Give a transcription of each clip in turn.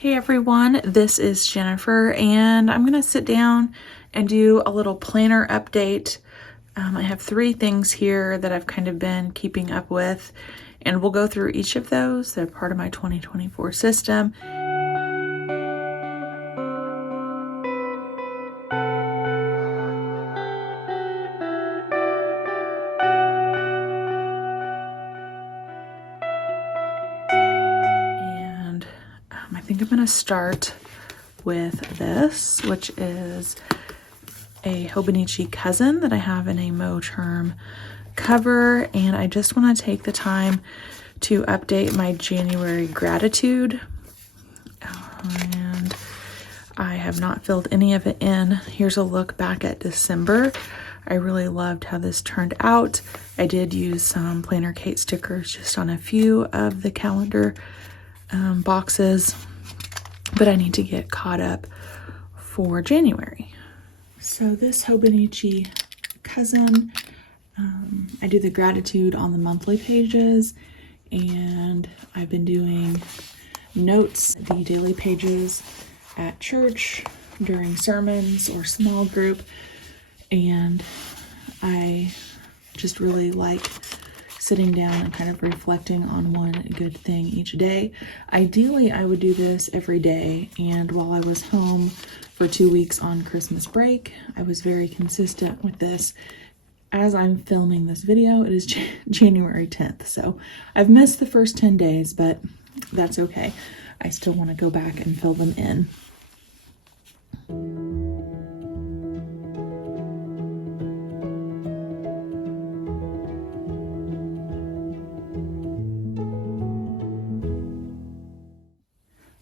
Hey everyone, this is Jennifer and I'm going to sit down and do a little planner update. I have 3 things here that I've kind of been keeping up with, and we'll go through each of those. They're part of my 2024 system. And I think I'm going to start with this, which is a Hobonichi Cousin that I have in a Mo-Term cover, and I just want to take the time to update my January gratitude, and I have not filled any of it in. Here's a look back at December. I really loved how this turned out. I did use some Planner Kate stickers just on a few of the calendar boxes, but I need to get caught up for January. So this Hobonichi Cousin, I do the gratitude on the monthly pages, and I've been doing notes, the daily pages at church during sermons or small group, and I just really like sitting down and kind of reflecting on one good thing each day. Ideally, I would do this every day, and while I was home for 2 weeks on Christmas break, I was very consistent with this. As I'm filming this video, it is January 10th, so I've missed the first 10 days, but that's okay. I still want to go back and fill them in.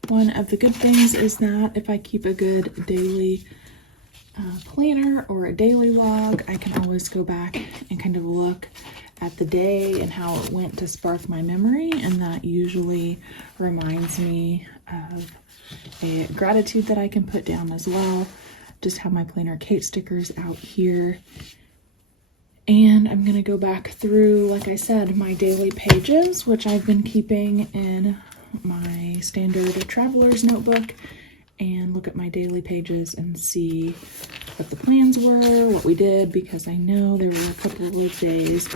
One of the good things is that if I keep a good daily planner or a daily log, I can always go back and kind of look at the day and how it went to spark my memory, and that usually reminds me of a gratitude that I can put down as well. Just have my Planner Kate stickers out here, and I'm gonna go back through, like I said, my daily pages, which I've been keeping in my standard traveler's notebook, and look at my daily pages and see what the plans were, what we did, because I know there were a couple of days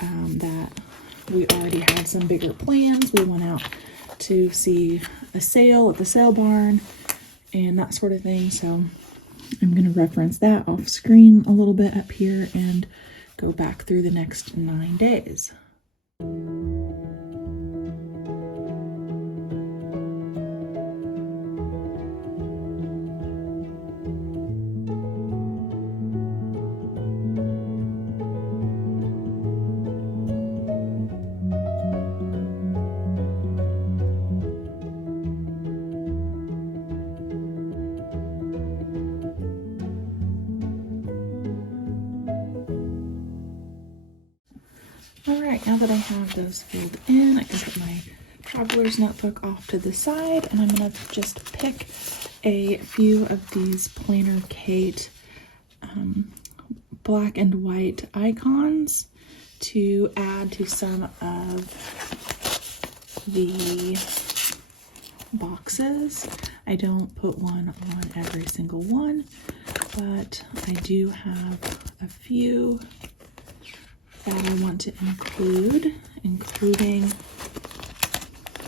that we already had some bigger plans. We went out to see a sale at the sale barn and that sort of thing, so I'm going to reference that off screen a little bit up here and go back through the next 9 days. Alright, now that I have those filled in, I can put my traveler's notebook off to the side, and I'm going to just pick a few of these Planner Kate black and white icons to add to some of the boxes. I don't put one on every single one, but I do have a few that I want to include, including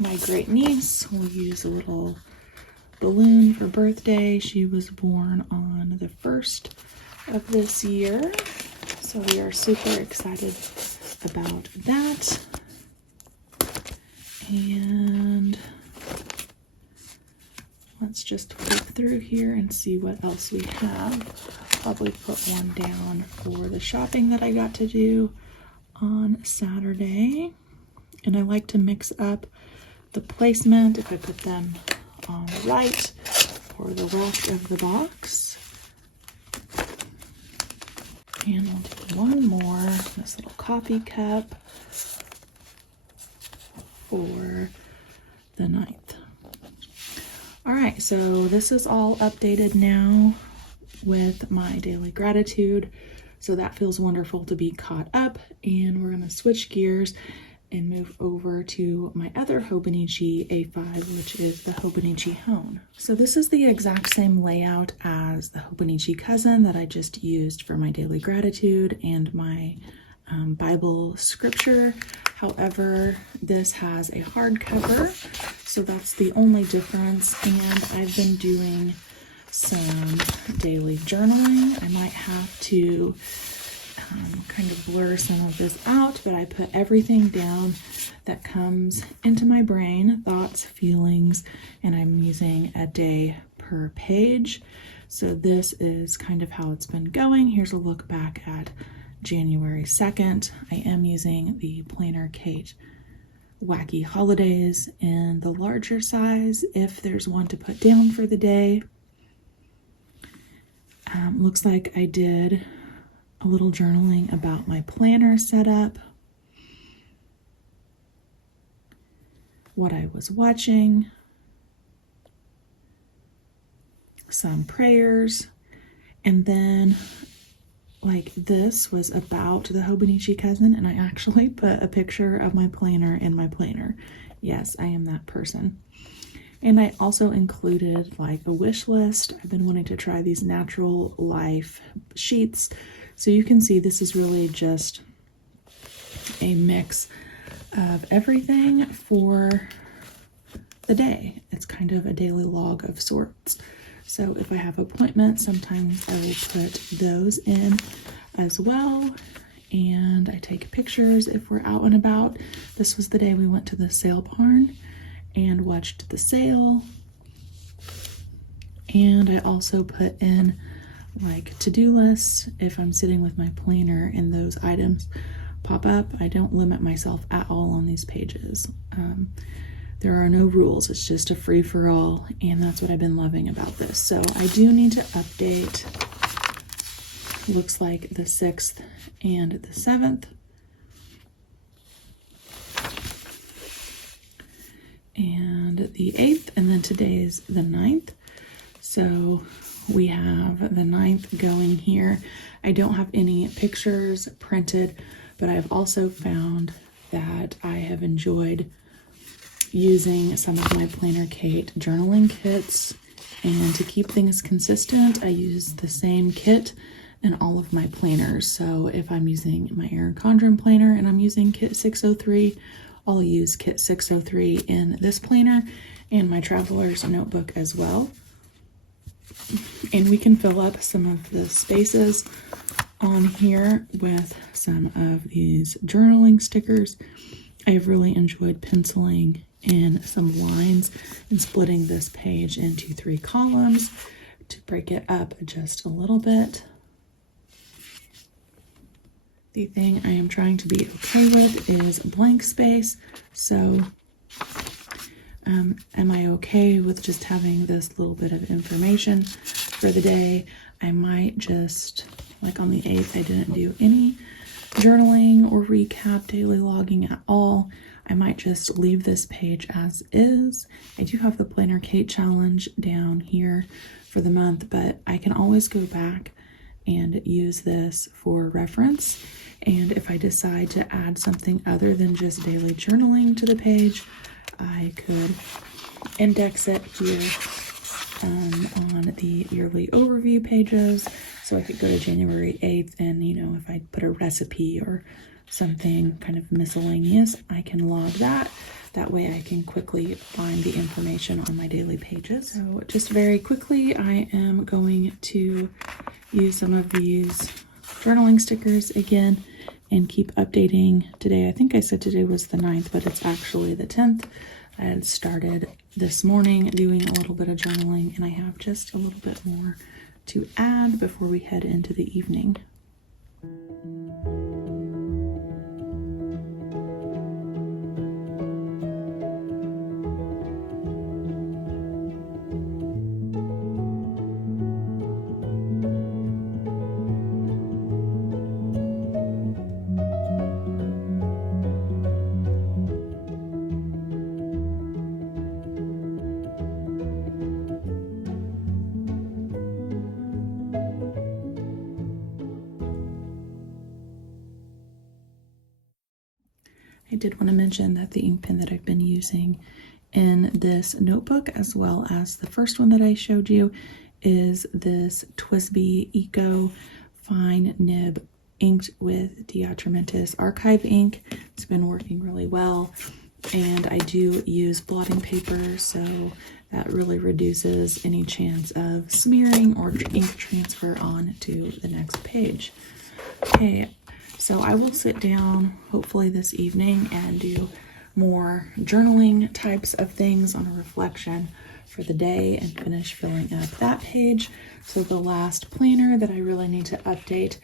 my great niece. We'll use a little balloon for birthday. She was born on the 1st of this year, so we are super excited about that. And let's just flip through here and see what else we have. Probably put one down for the shopping that I got to do on Saturday, and I like to mix up the placement if I put them on the right or the left of the box. And we'll do one more, this little coffee cup for the 9th. Alright, so this is all updated now with my daily gratitude, so that feels wonderful to be caught up, and we're going to switch gears and move over to my other Hobonichi A5, which is the Hobonichi Hon. So this is the exact same layout as the Hobonichi Cousin that I just used for my daily gratitude and my Bible scripture. However, this has a hardcover, so that's the only difference. And I've been doing some daily journaling. I might have to kind of blur some of this out, but I put everything down that comes into my brain, thoughts, feelings, and I'm using a day per page. So this is kind of how it's been going. Here's a look back at January 2nd. I am using the Planner Kate Wacky Holidays in the larger size if there's one to put down for the day. Looks like I did a little journaling about my planner setup, what I was watching, some prayers, and then like this was about the Hobonichi Cousin, and I actually put a picture of my planner in my planner. Yes, I am that person. And I also included like a wish list. I've been wanting to try these natural life sheets. So you can see this is really just a mix of everything for the day. It's kind of a daily log of sorts. So if I have appointments, sometimes I will put those in as well. And I take pictures if we're out and about. This was the day we went to the sale barn and watched the sale. And I also put in like to-do lists if I'm sitting with my planner and those items pop up. I don't limit myself at all on these pages. There are no rules. It's just a free-for-all, and that's what I've been loving about this. So I do need to update, looks like the 6th and the 7th. And the 8th, and then today's the 9th. So we have the 9th going here. I don't have any pictures printed, but I've also found that I have enjoyed using some of my Planner Kate journaling kits, and to keep things consistent, I use the same kit in all of my planners. So if I'm using my Erin Condren planner and I'm using kit 603, I'll use kit 603 in this planner and my traveler's notebook as well. And we can fill up some of the spaces on here with some of these journaling stickers. I've really enjoyed penciling in some lines and splitting this page into 3 columns to break it up just a little bit. The thing I am trying to be okay with is blank space. So am I okay with just having this little bit of information for the day? I might just, like on the 8th, I didn't do any journaling or recap daily logging at all. I might just leave this page as is. I do have the Planner Kate challenge down here for the month, but I can always go back and use this for reference. And if I decide to add something other than just daily journaling to the page, I could index it here on the yearly overview pages. So I could go to January 8th and, you know, if I put a recipe or something kind of miscellaneous, I can log that. That way I can quickly find the information on my daily pages. So just very quickly, I am going to use some of these journaling stickers again and keep updating today. I think I said today was the 9th, but it's actually the 10th. I had started this morning doing a little bit of journaling, and I have just a little bit more to add before we head into the evening. did want to mention that the ink pen that I've been using in this notebook, as well as the first one that I showed you, is this TWSBI Eco Fine Nib inked with Diatramentis archive ink. It's been working really well, and I do use blotting paper, so that really reduces any chance of smearing or ink transfer on to the next page. Okay, so I will sit down hopefully this evening and do more journaling types of things on a reflection for the day and finish filling up that page. So the last planner that I really need to update,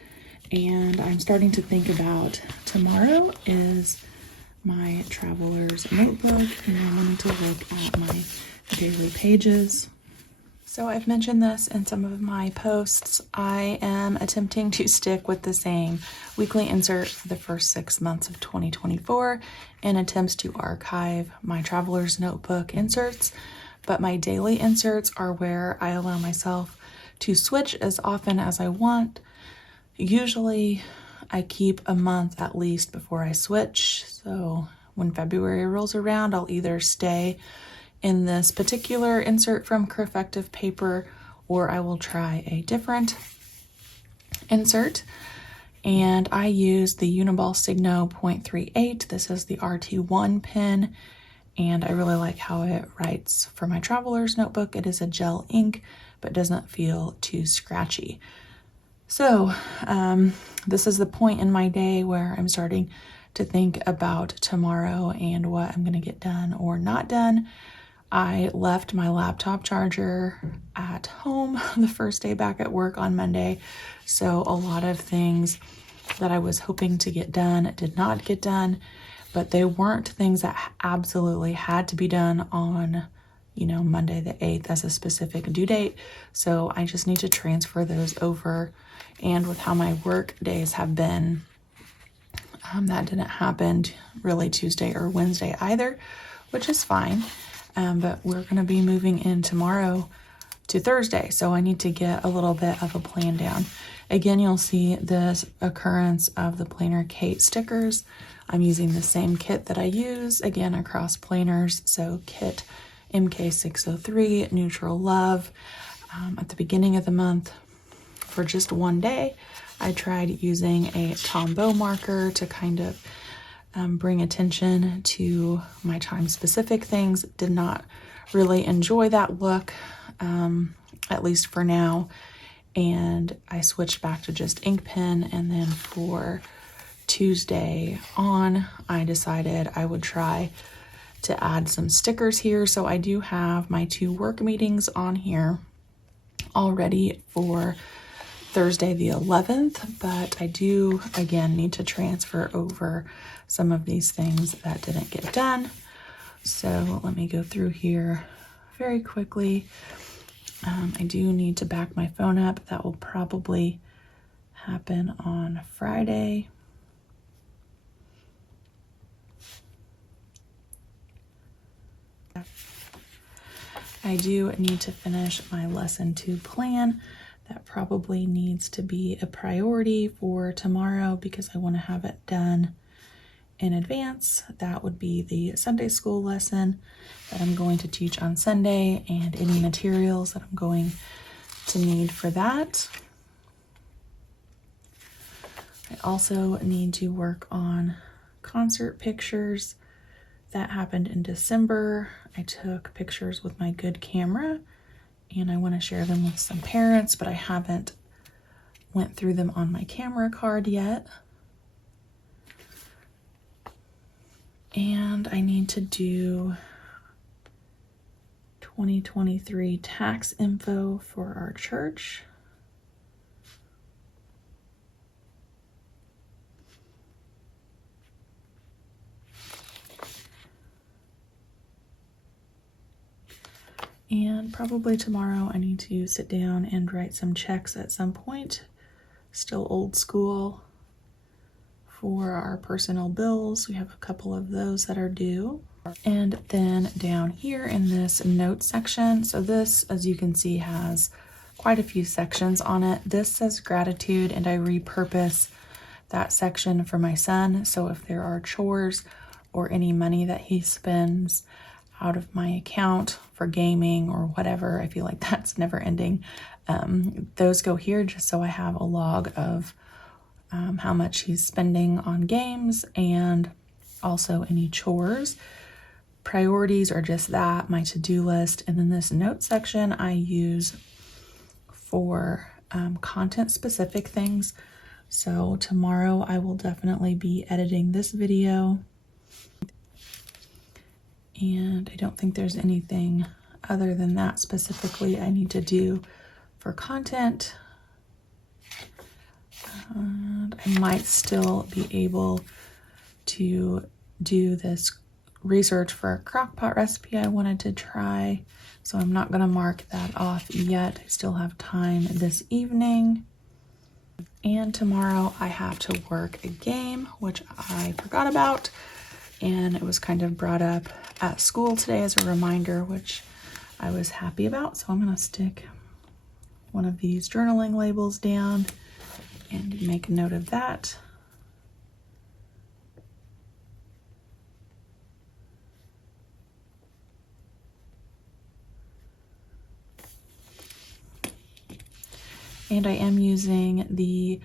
and I'm starting to think about tomorrow, is my traveler's notebook, and I wanted to look at my daily pages. So I've mentioned this in some of my posts. I am attempting to stick with the same weekly insert for the first 6 months of 2024 in attempts to archive my traveler's notebook inserts, but my daily inserts are where I allow myself to switch as often as I want. Usually I keep a month at least before I switch, so when February rolls around, I'll either stay in this particular insert from Crafective paper, or I will try a different insert. And I use the Uniball Signo 0.38. This is the RT1 pen, and I really like how it writes for my traveler's notebook. It is a gel ink, but doesn't feel too scratchy. So this is the point in my day where I'm starting to think about tomorrow and what I'm going to get done or not done. I left my laptop charger at home the first day back at work on Monday, so a lot of things that I was hoping to get done did not get done, but they weren't things that absolutely had to be done on, Monday the 8th as a specific due date, so I just need to transfer those over. And with how my work days have been, that didn't happen really Tuesday or Wednesday either, which is fine. But we're going to be moving in tomorrow to Thursday, so I need to get a little bit of a plan down. Again, you'll see this occurrence of the Planner Kate stickers. I'm using the same kit that I use, again, across planners, so kit MK603, Neutral Love. At the beginning of the month, for just one day, I tried using a Tombow marker to kind of bring attention to my time-specific things. Did not really enjoy that look, at least for now, and I switched back to just ink pen. And then for Tuesday on, I decided I would try to add some stickers here. So I do have my 2 work meetings on here already for Thursday the 11th, but I do again need to transfer over some of these things that didn't get done. So let me go through here very quickly. I do need to back my phone up. That will probably happen on Friday. I do need to finish my lesson 2 plan. That probably needs to be a priority for tomorrow because I want to have it done in advance. That would be the Sunday school lesson that I'm going to teach on Sunday and any materials that I'm going to need for that. I also need to work on concert pictures. That happened in December. I took pictures with my good camera and I want to share them with some parents, but I haven't went through them on my camera card yet. And I need to do 2023 tax info for our church. And probably tomorrow I need to sit down and write some checks at some point. Still old school for our personal bills. We have a couple of those that are due. And then down here in this note section, so this, as you can see, has quite a few sections on it. This says gratitude, and I repurpose that section for my son. So if there are chores or any money that he spends out of my account for gaming or whatever. I feel like that's never ending. Those go here just so I have a log of how much he's spending on games and also any chores. Priorities are just that, my to-do list. And then this note section I use for content specific things. So tomorrow I will definitely be editing this video. And I don't think there's anything other than that specifically I need to do for content. And I might still be able to do this research for a crock pot recipe I wanted to try. So I'm not going to mark that off yet. I still have time this evening. And tomorrow I have to work a game, which I forgot about. And it was kind of brought up at school today as a reminder, which I was happy about. So I'm going to stick one of these journaling labels down and make a note of that. And I am using the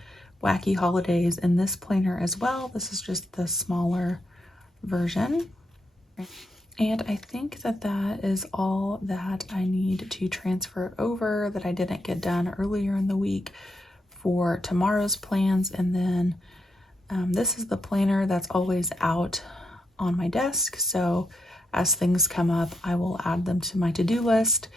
Wacky Holidays in this planner as well. This is just the smaller version. And I think that that is all that I need to transfer over that I didn't get done earlier in the week for tomorrow's plans. And then this is the planner that's always out on my desk. So as things come up, I will add them to my to-do list.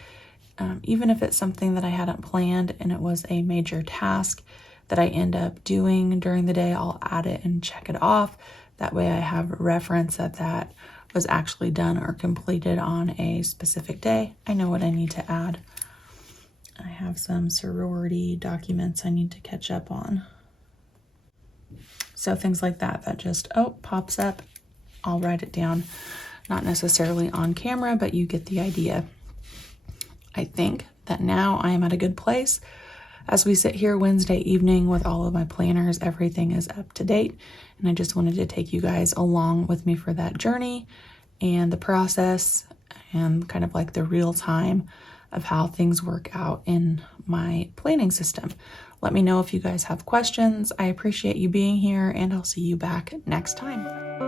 Even if it's something that I hadn't planned and it was a major task that I end up doing during the day, I'll add it and check it off. That way I have reference that that was actually done or completed on a specific day. I know what I need to add. I have some sorority documents I need to catch up on. So things like that, that just, pops up. I'll write it down. Not necessarily on camera, but you get the idea. I think that now I am at a good place. As we sit here Wednesday evening with all of my planners, everything is up to date. And I just wanted to take you guys along with me for that journey and the process and kind of like the real time of how things work out in my planning system. Let me know if you guys have questions. I appreciate you being here and I'll see you back next time.